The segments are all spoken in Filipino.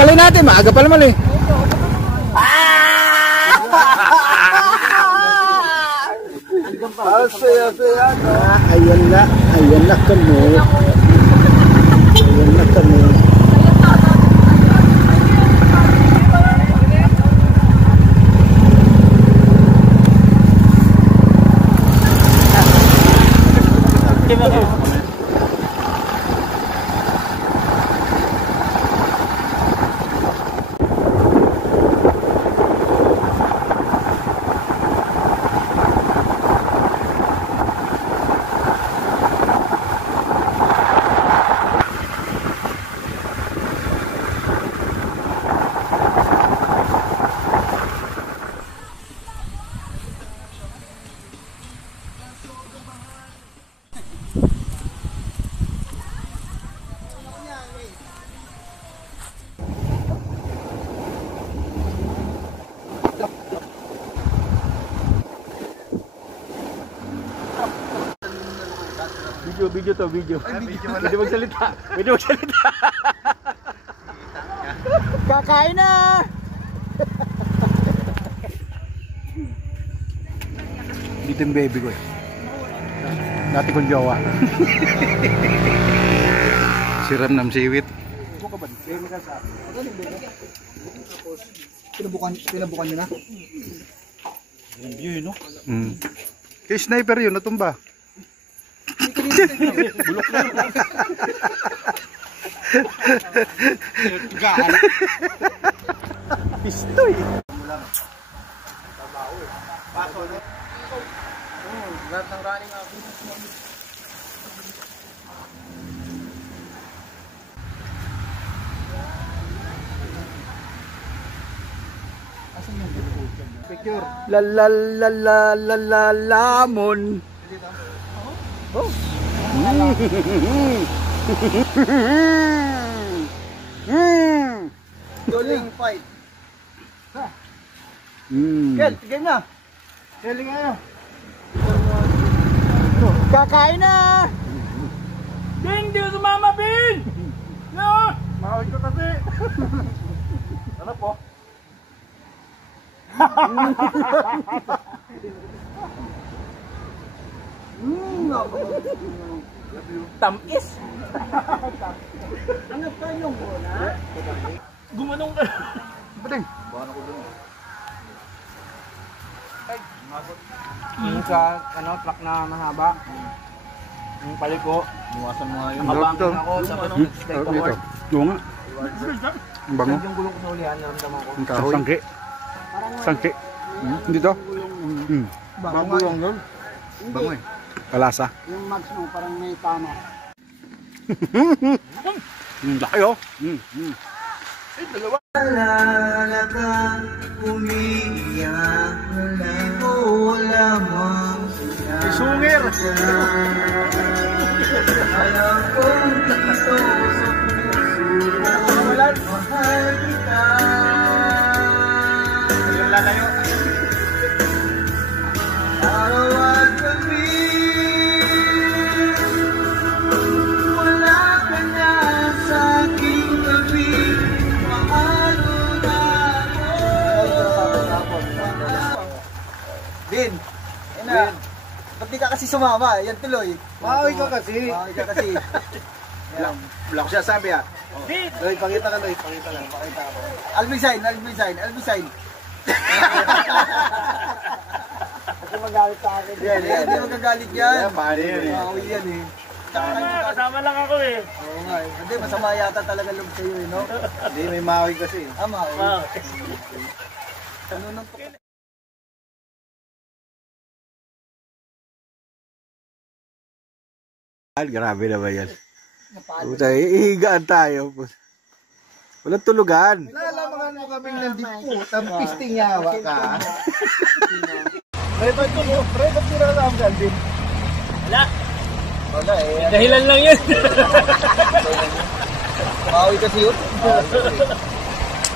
Samantalain natin, maaga pa naman eh. Ayan na kami. Ayan na kami. Video to, video. Pwede magsalita. Pwede magsalita. Kakain na! Dito yung baby ko eh. Dati kong jowa. Siram ng siwit. Pinabukan nyo na? Yung view yun, no? Kay sniper yun, natumba. Bulok na. Gaan. Pistoy. Paso na. Lahat ng running up. Asan yung picture? La la la la la la lamon. Oh. Dueling fight. Kel, tigil na. Galing ano? Kakain na. Ding, di ko sumama, Bin. No. Mahawid ko kasi. Ano po? Tamis. Ano pa yung muna? Gumanong ka. Bading. Bano ko doon. Yung sa ano, truck na mahaba. Yung paliko. Buwasan mo nga yun. Habangin ako sa ano, skateboard. Oo nga. Ang bango. Yung gulong ko sa ulihan, naramdaman ko. Ang kahoy. Sangke. Sangke. Dito? Bango lang yun. Bango eh. Kalasa. Yung mags mo parang may tama. Laki oh. Eh, dalawa. Alala ka, umiiyak na lang o lamang sila. Sungir! Alam kong dito sa puso mahal kita. Yung lalayo. Araw at gabi Bin, ina. Ba't di ka kasi sumama? Yan tuloy. Maawi ka kasi. Maawi ka kasi. Wala ko siya sabi ah. Bin! Loy, pakita ka Loy. Pakita lang. Pakita ka. Albisign. Kasi magalit sa akin. Hindi magagalit yan. Paano yan eh. Maawi yan eh. Kasama lang ako eh. Oo nga eh. Hindi, masama yata talaga loob sa'yo eh, no? Hindi, may maawi kasi. Ah, maawi. Ano nang grabe naman yan. Ihigaan tayo. Walang tulugan. Nalalaman mo kaming nandito. Tampis tingawa ka. Ba't tinalam ka, Alvin? Wala. Wala eh. Dahilan lang yun. Maui kasi yun.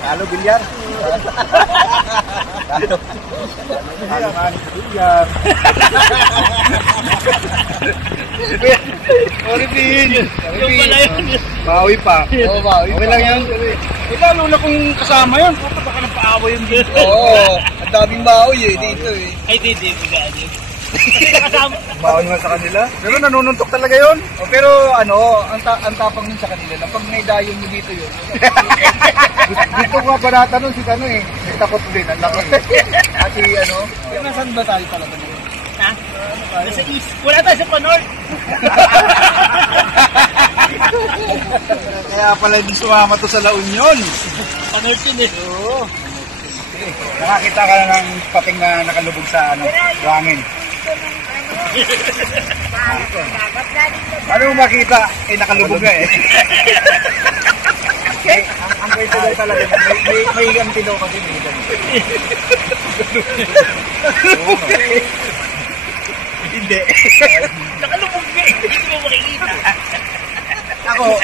Halo bilyar. Halo bilyar. Oripin. Yung pala yun. Bawi pa. Oo, bawi Okay pa. lang yan. Eh, lalo na kung kasama yun. Puta, baka nagpaaway yung dito. Oo, ang daming bawi eh, dito eh. Ay, hindi. Kasi nakasama. Bawi nga sa kanila. Pero nanununtok talaga yun. Oh, pero ano, ang tapang nun sa kanila na pag naidayon mo dito yun. Dito nga banata nun si Kano eh. May takot din. Ang laki. Kasi ano, nasaan ba tayo talaga ngayon? Ha? Nasa east. Wala tayo sa Panort. Kaya pala hindi sumama to sa La Union. Panort yun eh. Oo. Nakakita ka na ng pating na nakalubog sa buhangin. Ano mo makita? Eh, nakalubog na eh. Ang kwento daw talaga, may antidaw kasi may ganun. Hindi. Nakalubog na eh. Hindi mo makikita. Ako,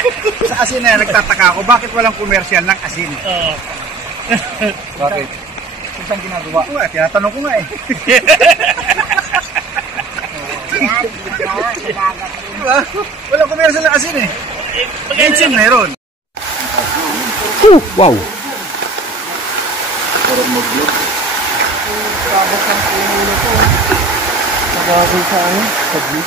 sa asin na yan, nagtataka ako, bakit walang commercial ng asin? Oo. Bakit? Kung saan ginagawa? Oo, tinatanong ko nga eh. Diba? Walang commercial ng asin eh. Bensin meron. Wow! Nagagawin sa ano? Sa blue.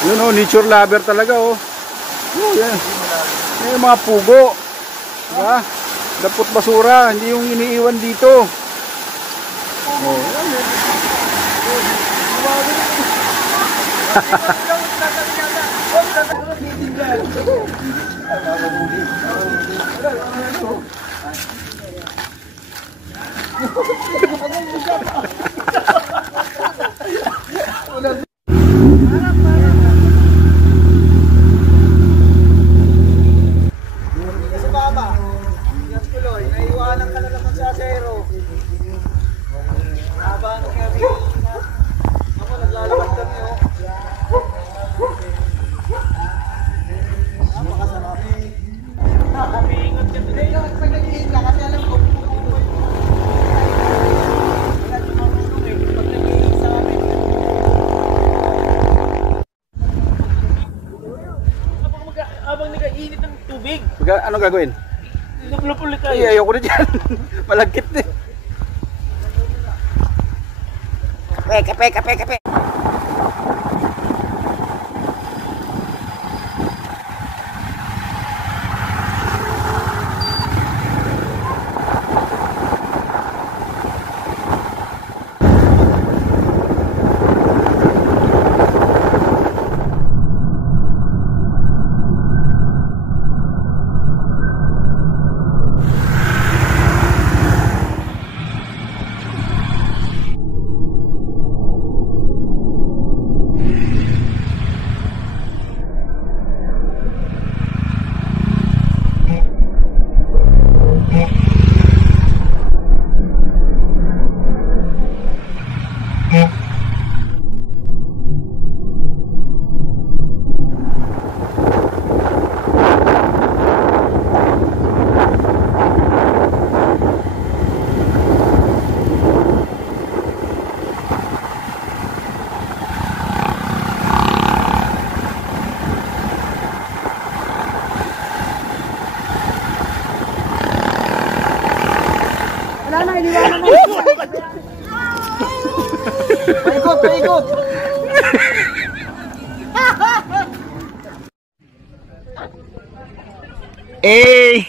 Yun oh, nature lover talaga oh. Oh, yan. Yan yung mga pugo. Diba? Dapot basura, hindi yung iniiwan dito. Oh, yan. Naiwanan ka na naman sa asero. Habang kami, ako naglalakad kami oh. Napakasarap. Nakabiingot ka today. Pag nag-iingat ka kasi alam ko, wala yung marunong eh. Pag nag-iingat sa amin. Habang nag-iinit ng tubig, Ano gagawin? lup ulit tayo. Ay, ayoko na dyan. Malagkit din. Kape. Wala na, iniwanan mo. Paikot! Eh!